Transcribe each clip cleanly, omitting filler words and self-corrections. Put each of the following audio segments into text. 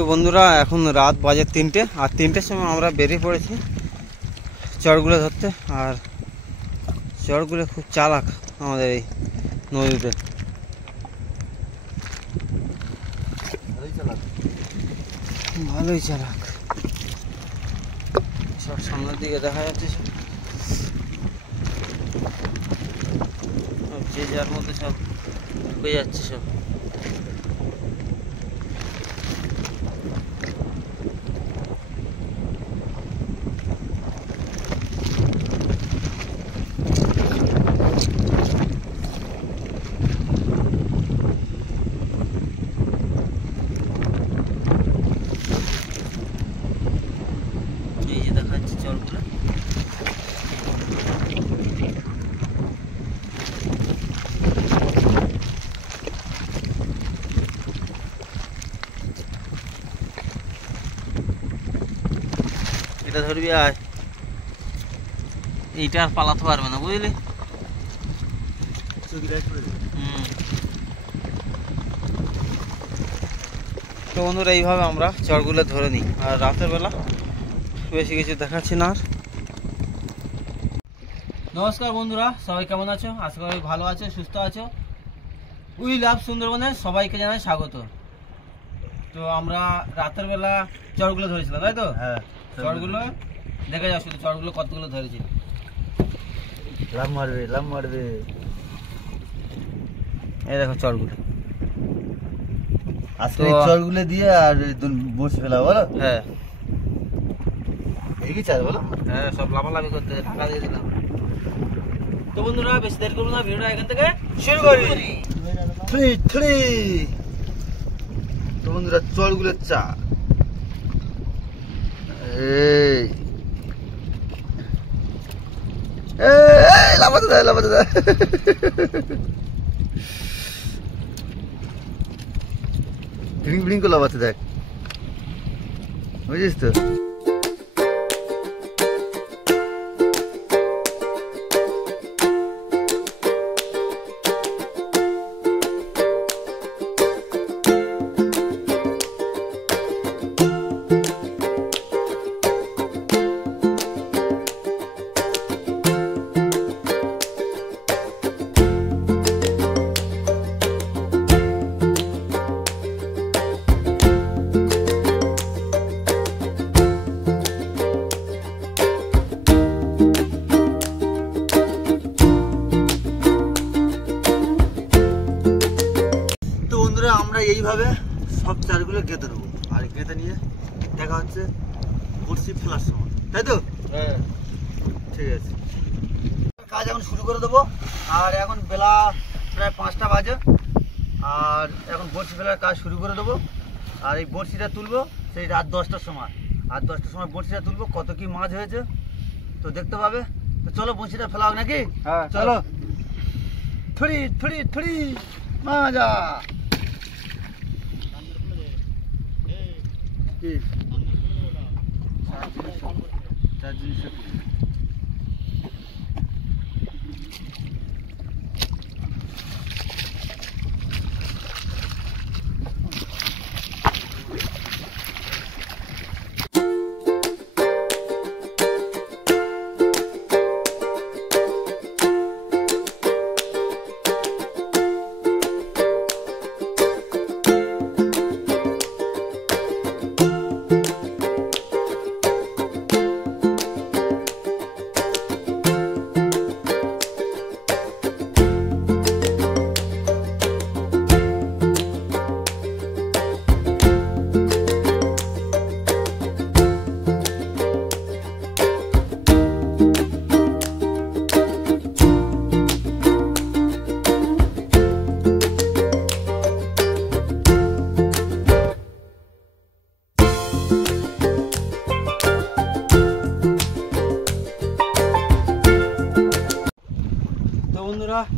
তো বন্ধুরা এখন রাত বাজে 3টে, আর 3টের সময় আমরা বেরিয়ে পড়েছি চড়গুলো ধরতে। আর চড়গুলো খুব চালাক আমাদের এই নদীতে, ভালোই চালাক। সব সামনের দিকে দেখা যাচ্ছে, সব যে যার মধ্যে সব ঢুকে যাচ্ছে সব। এই যে দেখা যাচ্ছে চড়গুলো। এটা ধরবি, আয় এইটা আর পালাতে পারবে না, বুঝলি? তো বন্ধুরা এইভাবে আমরা চড়গুলো ধরে নিই, আর রাতের বেলা বেশি কিছু দেখাচ্ছি না আর। নমস্কার বন্ধুরা, সবাই কেমন আছো? আশা করি ভালো আছো, সুস্থ আছো। উই লাভ সুন্দরবনে সবাইকে জানাই স্বাগত। তো আমরা রাতের বেলা চড়গুলো ধরেছিলাম, তাই তো? হ্যাঁ, চড়গুলো দেখে যাও, শুধু চড়গুলো কতগুলো ধরেছি। লাভ মারবে, লাভ মারবে। এই দেখো চড়গুলো। আজকে চড়গুলো দিয়ে আর বসে ফেলা, বলো? হ্যাঁ, এই কি চাল বলো? হ্যাঁ, সব লাফালাফি করতে ঢাকা দিয়ে দিলাম। তো বন্ধুরা বেশি দেরি করবো না, ভিডিওটা এখান থেকে শুরু করি। 3 তো বন্ধুরা চড়গুলো চা, এই লাফাতে দেয়, লাফাতে দেয়। ড্রিং ব্রিং করে লাফাতে দেখ, বুঝিস তো? আমরা এইভাবে সব চারগুলো গেঁথে নেবো, আর গেঁথে নিয়ে দেখা হচ্ছে বড়শি ফেলার সময়, তাই তো? হ্যাঁ, ঠিক আছে, কাজ এখন শুরু করে দেবো। আর এখন বেলা প্রায় 5টা বাজে, আর এখন বড়শি ফেলার কাজ শুরু করে দেবো। আর এই বড়শিটা তুলবো সেই রাত 10টার সময়, আর 10টার সময় বড়শিটা তুলবো, কত কি মাছ হয়েছে তো দেখতে পাবে। তো চলো বড়শিটা ফেলা হোক নাকি? হ্যাঁ চলো। থুড়ি থুড়ি থুড়ি মাজা। চার জিনিসটা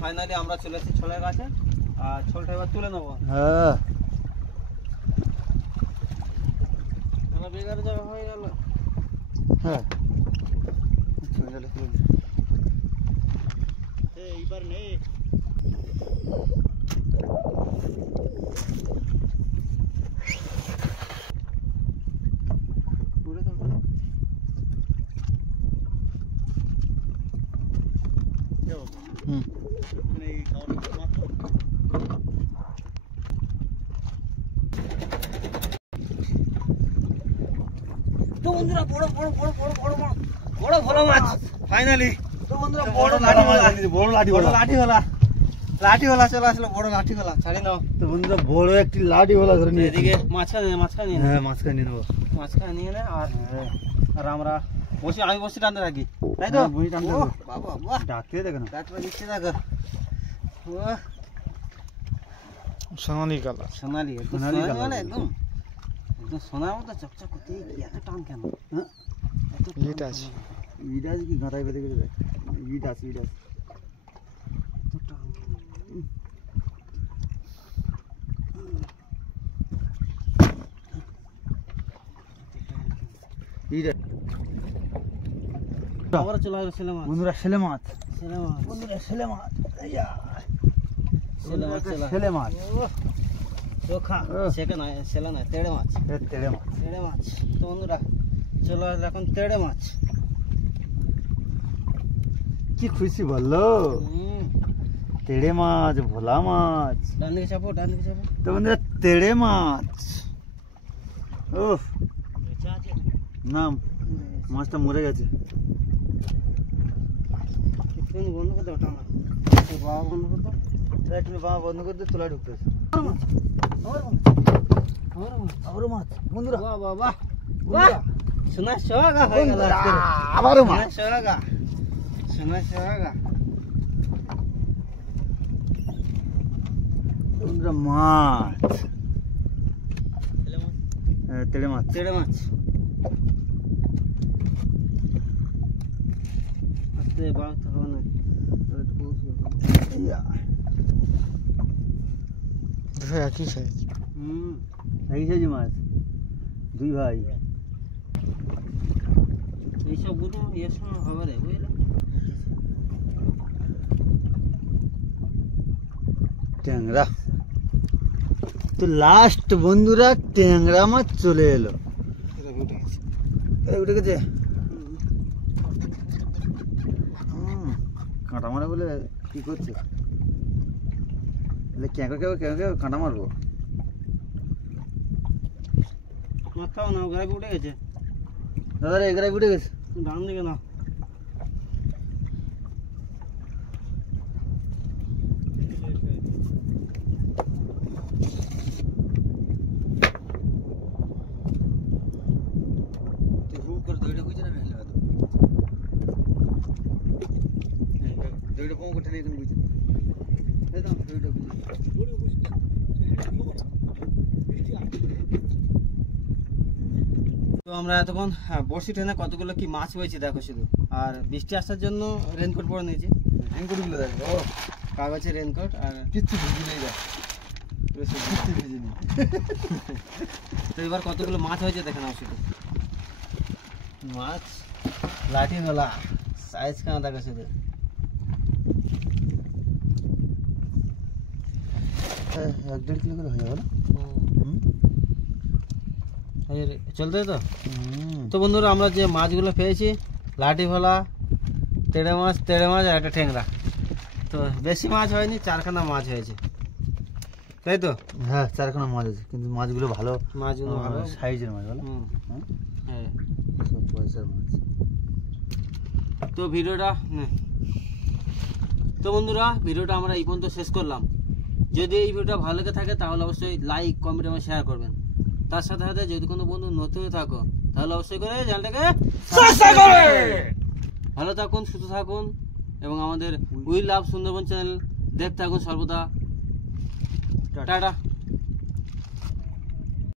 ফাইনালি আমরা চলে এসেছি ছোলের কাছে, আর ছোলটা এবার তুলে নেবো। হ্যাঁ, বেকারে যাওয়া হয়ে গেল। হ্যাঁ, এইবার নেই। তো বন্ধুরা বড় বড় বড় বড় বড় বড় বড় ভালো মাছ ফাইনালি। তো বন্ধুরা বড় লাঠিওয়ালা চলে আসলো, বড় লাঠিওয়ালা ছাড়ি নাও। তো বন্ধুরা বড় একটি লাঠিওয়ালা ধরে নিয়ে এদিকে মাছখানে নিয়ে নে। হ্যাঁ মাছখানে নিয়ে নেবো। মাছখানে নিয়ে নে আর আমরা আমি বসে টানতে থাকি, তাই তো? হ্যাঁ, বসে টানতে থাকো। বাবা বাহ, ডাকতে দেখো না। ডাকতে দিচ্ছে দেখো। সোনালি কালার। সোনালি একদম সোনালি সোনালি কালার। মানে একদম একদম সোনার মতো চকচক করতে, কি এত টান কেন? হ্যাঁ এত টান ইট আছে। কেন? ইট আছে কি গাঁথায় বেঁধে গেছে দেখ। ইট আছে। এত টান কেন? ইট আছে। আবার চলে আসলো ছেলে মাছ। বন্ধুরা ছেলে মাছ। ছেলে মাছ। বন্ধুরা ছেলে মাছ। আইয়া। ছেলে মাছ চলে ছেলে মাছ। চোখা সেকে নয়, ছেলে নয়, তেড়ে মাছ। তেড়ে মাছ। তেড়ে মাছ। তো বন্ধুরা চলে আসলো এখন তেড়ে মাছ। কি খুশি বললো। তেড়ে মাছ, ভোলা মাছ। ডান দিকে চাপো, ডান দিকে চাপো। তো বন্ধুরা তেড়ে মাছ। উফ, না মাছটা মরে গেছে। একটুখানি বন্ধ করতে ওটা না, বাবা বন্ধ করতো। একটু বাবা বন্ধ করে দিয়ে তোলা ঢুকতেছে। আবারও মাছ বন্ধুরা। বাহ বাহ বাহ বাহ, সোনা সোহাগা হয়ে গেল আজকে। আবারও সোনা মাছ। সোহাগা, সোনা সোহাগা। বন্ধুরা মাছ। হ্যাঁ, তেড়ে মাছ। তেড়ে মাছ। আস্তে বাড়তে হবে না, একটু পৌঁছবে। ইয়া। দুটো একই সাইজ। এই সাইজ মাছ, দুই ভাই। এইসব বুঝুন এর সময় হবে রে, বুঝলে? ট্যাংরা। তো লাস্ট বন্ধুরা ট্যাংরা মাছ চলে এলো। উঠে গেছে। কাঁটা মারা বলে কি করছে? কাঁটা মারবো। মাথাও না, গায়ে উঠে গেছে। দাদা রে এগারাই উঠে গেছে। ডান দিকে না। তো আমরা এতক্ষণ বড়শি টেনে কতগুলো কি মাছ হয়েছে দেখো শুধু। আর বৃষ্টি আসার জন্য রেনকোট পরে নিয়েছি, রেনকোটগুলো দেখো। কাগজের রেনকোট। আর কিচ্ছু ভিজে নেই যা। কিচ্ছু ভিজে নেই। তো এবার কতগুলো মাছ হয়েছে দেখে নাও শুধু। মাছ লাঠি নোলা সাইজ কেন দেখো শুধু। এক দেড় কিলো করে হয়ে যাবে না? চলতে তো। তো বন্ধুরা আমরা যে মাছগুলো পেয়েছি, লাঠি ভোলা, তেড়ে মাছ আর একটা ঠেংরা। তো বেশি মাছ হয়নি, 4খানা মাছ হয়েছে, তাই তো? হ্যাঁ, 4খানা মাছ আছে, কিন্তু মাছগুলো ভালো, মাছগুলো ভালো সাইজের মাছ বলো। হ্যাঁ, সব পয়সার মাছ। তো ভিডিওটা তো বন্ধুরা ভিডিওটা আমরা এই পর্যন্ত শেষ করলাম। যদি এই ভিডিওটা ভালো লেগে থাকে তাহলে অবশ্যই লাইক, কমেন্ট এবং শেয়ার করবেন। তার সাথে সাথে যদি কোনো বন্ধু নতুন থাকো তাহলে অবশ্যই করে চ্যানেলটাকে সাবস্ক্রাইব করবেন। ভালো থাকুন, সুস্থ থাকুন এবং আমাদের উই লাভ সুন্দরবন চ্যানেল দেখতে থাকুন সর্বদা। টাটা।